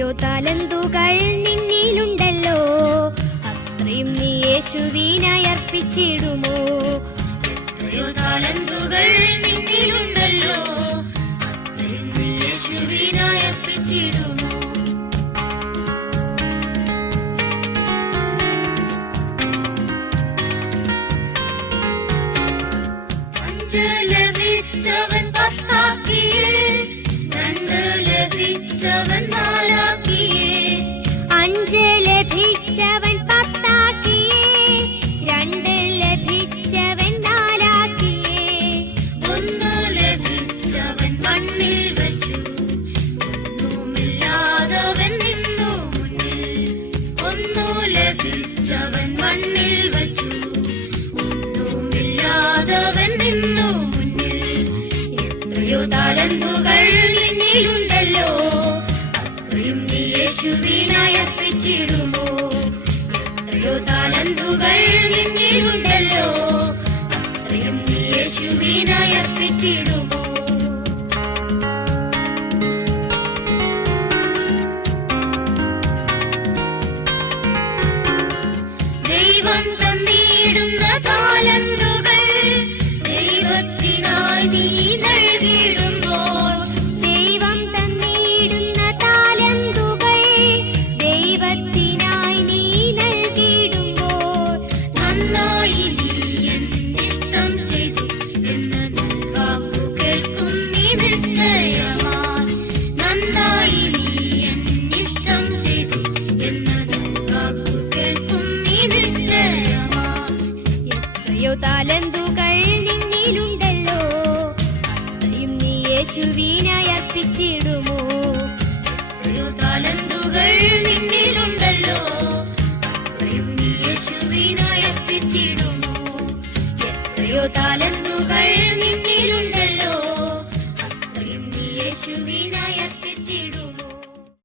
എത്രയോ താലന്തുകൾ നിന്നിലുണ്ടല്ലോ, അത്രയും നീ യേശുവിനായി അർപ്പിച്ചിടുമോ? എത്രയോ താലന്തുകൾ നിന്നിലുണ്ടല്ലോ, അത്രയും നീ യേശുവിനായി അർപ്പിച്ചിടുമോ? അഞ്ച് ലഭിച്ചവൻ പത്താക്കിയേ, രണ്ട് ലഭിച്ചവൻ നാലാക്കിയേ. അഞ്ച് ലഭിച്ചവൻ പത്താക്കിയേ, രണ്ട് ലഭിച്ചവൻ നാലാക്കിയേ. ഒന്ന് ലഭിച്ചവൻ മണ്ണിൽ വച്ചു, ഒന്നുമില്ലാതവൻ നിന്നു മുന്നിൽ. ഒന്നു ലഭിച്ചവൻ മണ്ണിൽ വച്ചു, ഒന്നുമില്ലാതവൻ നിന്നു മുന്നിൽ. എത്രയോ താലന്തുകൾ നിന്നിലുണ്ടല്ലോ, അത്രയും നീ യേശുവിനായി അർപ്പിച്ചിടുമോ? എത്രയോ താലന്തുകൾ നിന്നിലുണ്ടല്ലോ, അത്രയും നീ യേശുവിനായി അർപ്പിച്ചിടുമോ? ദൈവം തന്നിടുന്ന താലന്തുകൾ ദൈവത്തിനായി നീ നൽകിയിടുമ്പോൾ, ദൈവം തന്നിടുന്ന താലന്തുകൾ ദൈവത്തിനായി നീ നൽകിയിടുമ്പോൾ, നന്നായി നീ എന്നിഷ്ടം ചെയ്തു എന്ന വാക്കു കേൾക്കും നീ നിശ്ചയമായി. നന്നായി നീ എന്നിഷ്ടം ചെയ്തു എന്ന വാക്കു കേൾക്കും നീ നിശ്ചയമായി. എത്രയോ താലന്തുകൾ നിന്നിലുണ്ടല്ലോ, അത്രയും നീ യേശുവിനായി അർപ്പിച്ചിടുമോ? എത്രയോ താലന്തുകൾ നിന്നിലുണ്ടല്ലോ, അത്രയും നീ യേശുവിനായി അർപ്പിച്ചിടുമോ? എത്രയോ താലന്തുകൾ